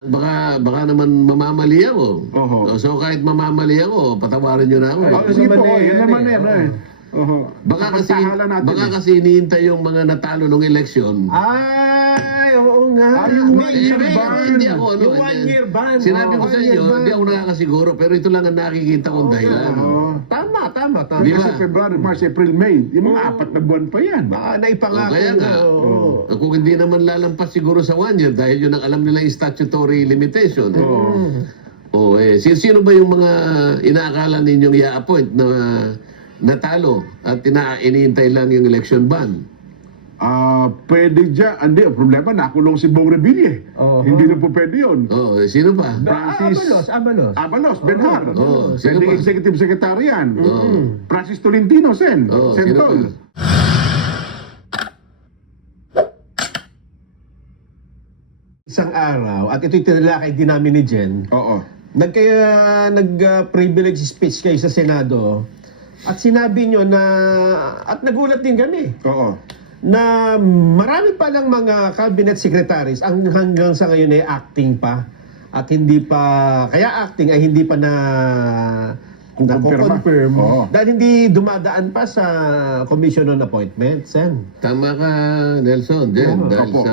Baka naman mamamali ako. Oho. So kahit mamamali ako, patawarin nyo na ako. Sige po, naman yan naman yan. Oho. Baka kasi hinihintay yung mga natalo ng eleksyon. Ay, oo nga. yung Hindi ako ano. Yung 1 year ban. Sinabi ko Oo, sa 1 year inyo, ban. hindi ako nakakasiguro, pero ito lang ang nakikita kong dahilan. Tama. Di ba? Kasi February, March, April, May. Yung mga 4 na buwan pa yan. Baka naipangako Kaya nga, kung hindi naman lalampas siguro sa 1 year, dahil yun ang alam nila yung statutory limitation. Sino ba yung mga inaakala ninyong i-appoint na natalo at iniintay lang yung election ban? Pwede dyan. Hindi, ang problema, nakulong si Bong Revilla. Hindi na po pwede yun. Sino pa? Abalos. Benhar. Sino Pwede pa? executive secretary yan. Francis Tolentino, Sino pa? Sentol. Isang araw, at ito'y tinalakay din namin ni Jen, Oo. nag-privilege speech kayo sa Senado, at sinabi nyo na, at nagulat din kami, Oo. na marami pa lang mga cabinet secretaries ang hanggang sa ngayon ay acting pa. At hindi pa, kaya acting ay hindi pa confirm Oo. dahil hindi dumadaan pa sa Commission on Appointments. Tama ka, Nelson. Jen, dahil Opo.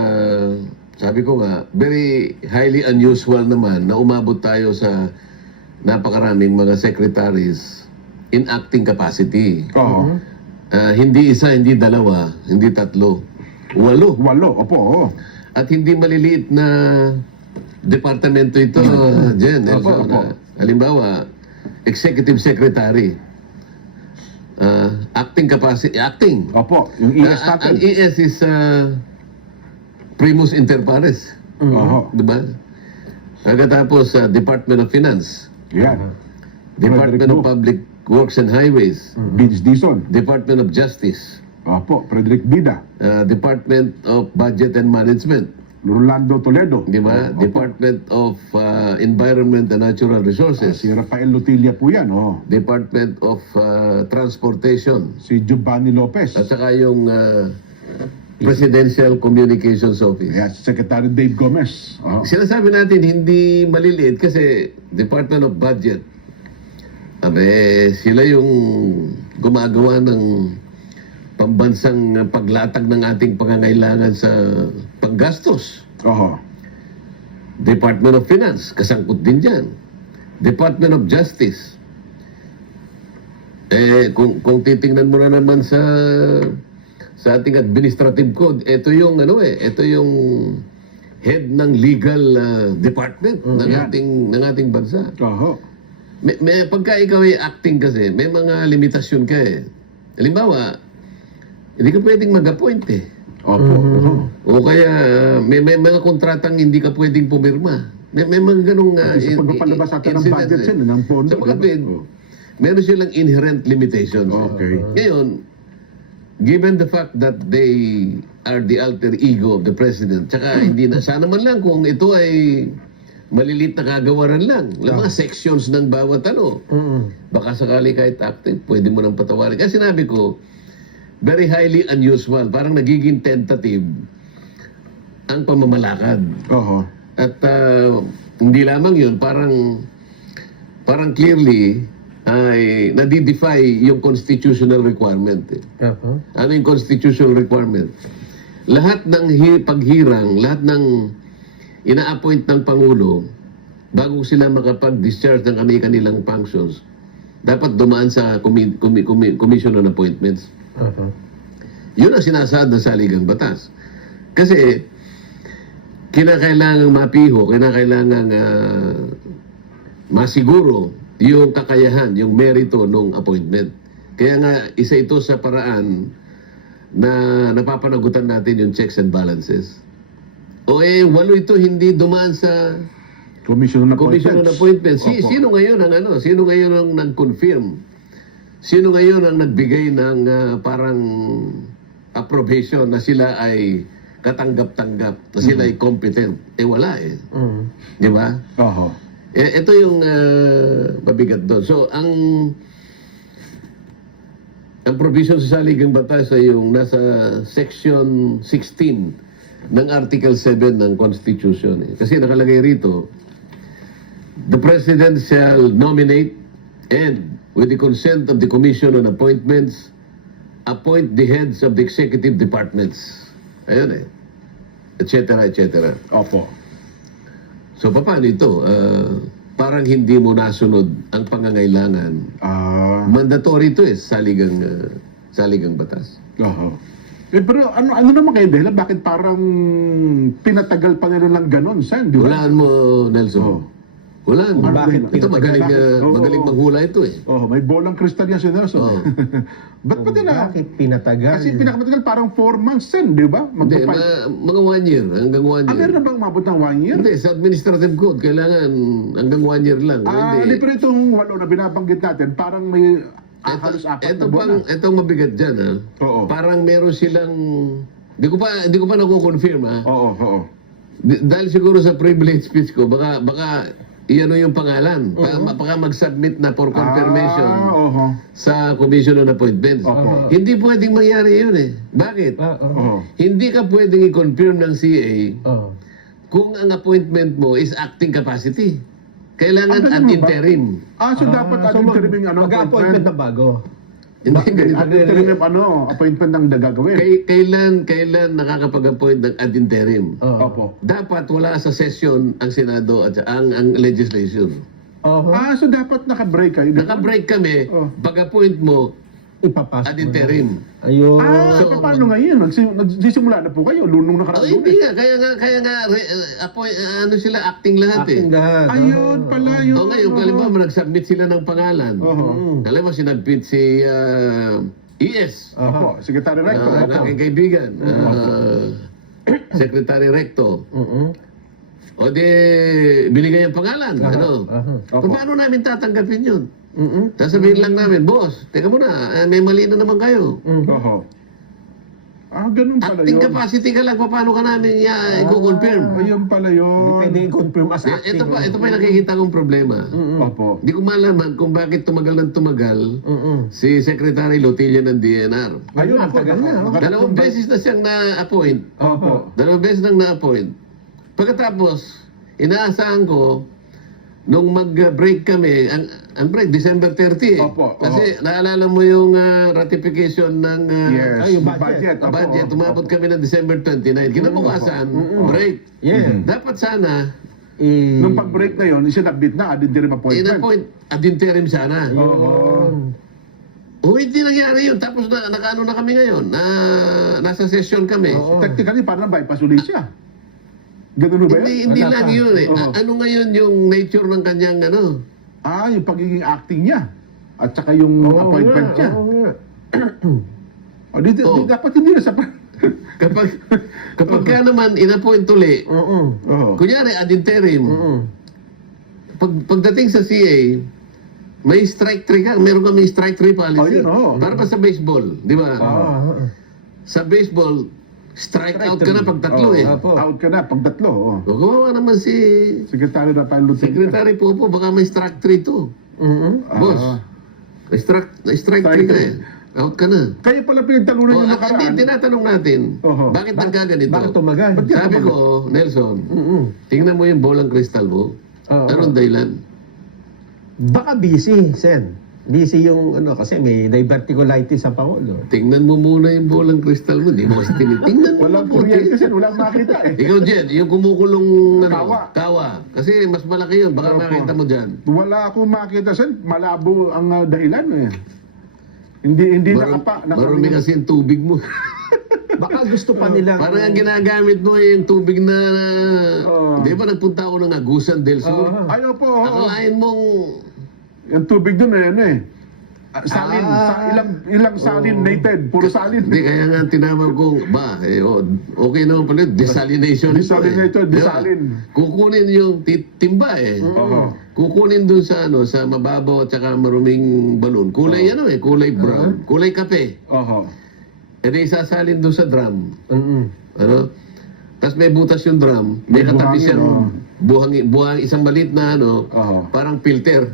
sabi ko nga, very highly unusual naman na umabot tayo sa napakaraming mga secretaries in acting capacity. Oo. Hindi isa, hindi dalawa, hindi tatlo. 8. 8. Opo. Oo. At hindi maliliit na departamento ito, Jen, Nelson. Opo. Halimbawa, executive secretary. Acting capacity, acting. Opo. Yung ES natin. Ang ES is primus inter pares. Oo. Diba? Pagkatapos, Department of Finance, Yan. Department Frederick of Go. Public Works and Highways, Vince Dizon. Department of Justice, Opo. Frederick Bida. Department of Budget and Management, Rolando Toledo. di ba? Opo. Department of Environment and Natural Resources, Si Rafael Lutilla po yan. Oh. Department of Transportation, Si Giovanni Lopez. at saka yung Presidential Communications Office. Yan, si Secretary Dave Gomez. Oh. Sinasabi natin hindi maliliit kasi Department of Budget, sila yung gumagawa ng pambansang paglatag ng ating pangangailangan sa paggastos. Oho. Department of Finance, kasangkot din dyan. Department of Justice. Kung titingnan mo na naman sa ating administrative code, ito yung head ng legal department ng ating bansa. Oho. Pagka ikaw ay acting kasi, may mga limitasyon ka eh. Halimbawa, hindi ka pwedeng mag-appoint eh. Opo. Oho. O kaya, may mga kontratang hindi ka pwedeng pumirma. May mga ganong Kasi sa pagpapalabas natin ng budget yan, ng pondo. Sa mga meron silang inherent limitations. Okay. Ngayon, given the fact that they are the alter ego of the president, tsaka hindi na, sana man lang kung ito ay malilit na kagawaran lang, mga sections ng bawat ano, baka sakali kahit active, pwede mo nang patawarin. Kasi sinabi ko, very highly unusual, parang nagiging tentative ang pamamalakad. Oho. At hindi lamang yun, parang clearly ay nadidefy yung constitutional requirement. Ano yung constitutional requirement? Lahat ng paghirang, lahat ng ina-appoint ng Pangulo, bago sila makapag-discharge ng kanilang functions, dapat dumaan sa Commission on Appointments. Yun ang sinasaad ng saligang batas. Kasi, kinakailangang mapiho, kinakailangang masiguro yung kakayahan, yung merito ng appointment. Kaya nga, isa ito sa paraan na napapanagutan natin yung checks and balances. 8 ito hindi dumaan sa Commission on Commission on Appointments. Appointments. Opo. Sino ngayon ang Sino ngayon ang nag-confirm? Sino ngayon ang nagbigay ng parang approbation na sila ay katanggap-tanggap, na sila ay competent? Wala eh. Di ba? Oho. Ito yung mabigat doon. So, ang provision sa saligang batas ay yung nasa Section 16 ng Article 7 ng Constitution. Kasi nakalagay rito, the President shall nominate and, with the consent of the Commission on Appointments, appoint the heads of the executive departments. Ayun et cetera, et cetera. Opo. So, paano ito? Parang hindi mo nasunod ang pangangailangan. Mandatory ito saligang batas. Oo. Pero ano naman kayo dahil? Bakit parang pinatagal pa nila ng ganon, Sen? Di ba? Hulaan mo, Nelson. Oo. Hulaan mo. Bakit Ito magaling, Oo. magaling manghula ito Oh, may bolang kristal yan si Nelson. Oo. Ba't pa nila? Bakit pinatagal? Kasi pinakamatagal parang 4 months, Sen, di ba? Hindi, mga 1 year. Hanggang 1 year. Meron na bang umabot ng 1 year? Hindi, sa administrative code, kailangan hanggang 1 year lang. Hindi, pero itong 8 na binabanggit natin, parang may halos 4 na buwan na. Ito mabigat dyan, ha? Oo. Parang meron silang... Di ko pa nakukonfirm, ha? Oo. Dahil siguro sa privilege speech ko, baka iyan yung pangalan. Baka mag-submit na for confirmation Oo. sa Commission on Appointments. Opo. Hindi pwedeng mangyari yun eh. Bakit? Oo. Hindi ka pwedeng i-confirm ng CA Oh. kung ang appointment mo is acting capacity. Kailangan Ang ad ganun ba? interim. So dapat So, interim yung mag-appointment na bago. Hindi ganito. Ad interim yung appointment ng gagawin. Kailan nakakapag-appoint ng ad interim? Opo. Dapat wala sa session ang Senado at ang legislation. So dapat naka-break kayo. Naka-break kami, Oh. pag-appoint mo, Ipapasok ad mo na. interim. Ayun. So, paano ngayon? Nagsisimula na po kayo, lunong Oh, nakaraan. hindi nga. Kaya nga, ano sila, acting lahat Acting eh. lahat. Ayun pala yun. O ngayon, halimbawa, nag-submit sila ng pangalan. Halimbawa, sinabit si ES, Opo, Secretary Rector. ang Opo. aking kaibigan, Secretary Recto. O di, binigay ang pangalan. Ano? Opo. Paano namin tatanggapin yun? Sasabihin lang namin, boss, teka muna, may mali na naman kayo. Oho. Ganun pala Acting yun. capacity ka lang, paano ka namin i-confirm? Ayun pala yun. Pwede i-confirm as acting. Ito pa yung nakikita kong problema. Opo. Hindi ko malaman kung bakit tumagal ng tumagal si Secretary Lotilla ng DNR. Ayun, Ang tagal na, oh. Dalawang beses na siyang na-appoint. Opo. Dalawang beses nang na-appoint. Pagkatapos, inaasahan ko, nung mag-break kami, ang break, December 30 eh. Opo, Kasi naalala mo yung ratification ng Yes. yung budget. Opo. budget. Tumabot kami ng December 29. Kinabukasan, break. Yeah. Dapat sana, Nung pag-break na yun, sinabit na ad interim appointment. in-appoint ad interim sana. O hindi nangyari yun. Tapos nakaano na kami ngayon. Nasa session kami. Technically, parang bypass ulit siya. Ganun ba yan? Hindi Wala lang pa. yun eh. Oo. Ano ngayon yung nature ng kanyang ano? Yung pagiging acting niya. At saka yung appointment niya. Oo. Dapat hindi na sa... Kapag kaya naman in-appoint uli, Oo. kunyari ad interim, pagdating sa CA, may strike 3 ka. Meron kami strike 3 policy. Yun, oo. Para pa sa baseball, di ba? Sa baseball, strike out ka na pag tatlo eh. Out ka na pag tatlo. O, gawawa naman si Secretary Rafael Luteng. Secretary Popo, baka may strike 3 to. Boss, may strike 3 ka eh. Out ka na. Kaya pala pinagtalunan yung Hindi, nakaraan. tinatanong natin, bakit nagkaganito? Bakit tumagal? Sabi ko, Nelson, tingnan mo yung bolang kristal mo. Anong dahilan? Baka busy, Sen. Busy yung kasi may diverticulitis sa Pangulo. Tingnan mo muna yung bolang kristal mo. Hindi mo kasi tinitingnan mo. Walang kuryente kasi, walang makita eh. Ikaw, Jen, yung kumukulong Kawa. Kasi mas malaki yun. Baka makita mo dyan. Wala akong makita, Sen. Malabo ang dahilan eh. Hindi Marumi kasi yung tubig mo. Baka gusto pa nila. Parang ang ginagamit mo yung tubig na... Di ba nagpunta ako ng Agusan del Sur? Ayaw po. Akalain mong... Yung tubig doon salin. Ilang salinated. Puro salin. Hindi, kaya nga tinawag kong, okay naman pala, desalination. Desalinated, Ito, desalin. Kukunin yung timba eh. Kukunin dun sa sa mababaw at saka maruming balon. Kulay kulay brown, kulay kape. E di sasalin dun sa drum. Ano? Tapos may butas yung drum, may katabi buhangin, siyang buhang isang maliit na parang filter.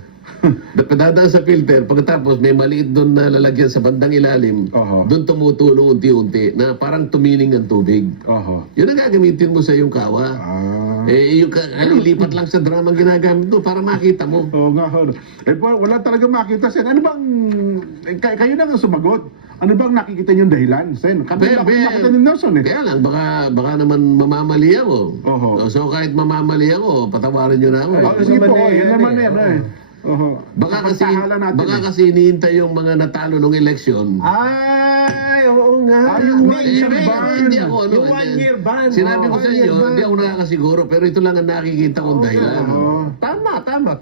Dadaan sa filter, pagkatapos may maliit doon na lalagyan sa bandang ilalim, Oho. doon tumutulo unti-unti na parang tumining ang tubig. Oho. Yun ang gagamitin mo sa iyong kawa. Ah. Yung lipat lang sa drum ang ginagamit mo para makita mo. Oo nga, ho. Wala talaga makita, Sen. Ano bang, kayo na nga sumagot. Ano bang nakikita niyong dahilan, Sen? Kami na nakita ni Nelson, eh. Kaya lang, baka naman mamamali ako. Oho. So kahit mamamali ako, patawarin nyo na ako. Sige po, naman yan yan naman eh. yan, eh. Oho. Baka Pagtahala natin, baka eh. kasi hinihintay yung mga natalo ng eleksyon. Ay, oo nga. Yung May- one-year may- ban. Hindi ako, ano, Yung one-year ban. Sinabi ko Oo, sa one-year inyo, ban. hindi ako nakakasiguro, pero ito lang ang nakikita kong dahilan. Oo. Tama.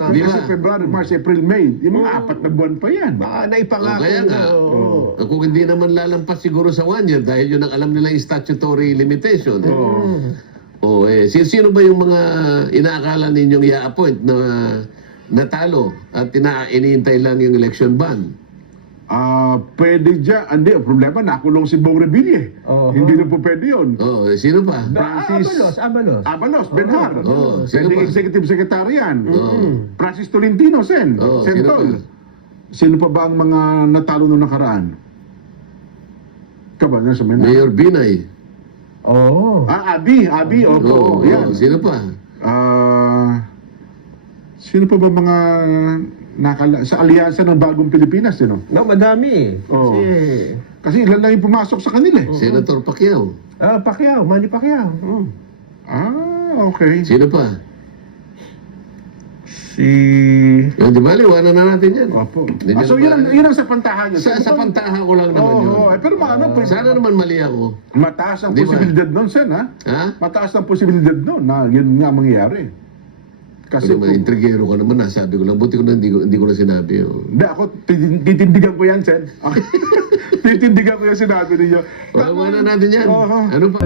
Di ba? Kasi February, March, April, May. Yung mga 4 na buwan pa yan. Baka naipangako. Kaya nga, kung hindi naman lalampas siguro sa 1 year, dahil yun ang alam nila yung statutory limitation. Sino ba yung mga inaakala ninyong i-appoint na natalo at iniintay lang yung election ban? Pwede dyan. Hindi, ang problema, nakulong si Bong Revilla. Oo. Hindi na po pwede yun. Sino pa? Francis Abalos. Benhar. Sino Pwede pa? executive secretary yan. Francis Tolentino, Sen. Oo, Sentol. Sino pa ba ang mga natalo nung nakaraan? Kaba na sa Mena. Mayor Binay. Oo. Abi, opo. Yan. Sino pa? Sino pa ba mga sa alyansa ng Bagong Pilipinas, no? No, madami. Oo. Kasi, Kasi ilan lang yung pumasok sa kanila. Senator Pacquiao. Pacquiao, Manny Pacquiao. Okay. Sino pa? Di ba, liwanan na natin yan. Opo. Hindi nyo So naman- yun ang sa pantahan niya. Sa pantahan ko lang naman yun. Pero Sana naman mali ako. mataas ang Di ba? posibilidad nun, Sen, ha? Ha? Mataas ang posibilidad nun na yun nga mangyayari. Kasi Ano naman, intrigero ka naman, nasabi ko lang. Buti ko na hindi ko na sinabi. hindi, ako, titindigan ko yan, Sen. Titindigan ko yung sinabi ninyo. Wala na natin yan. Oo. Ano pa?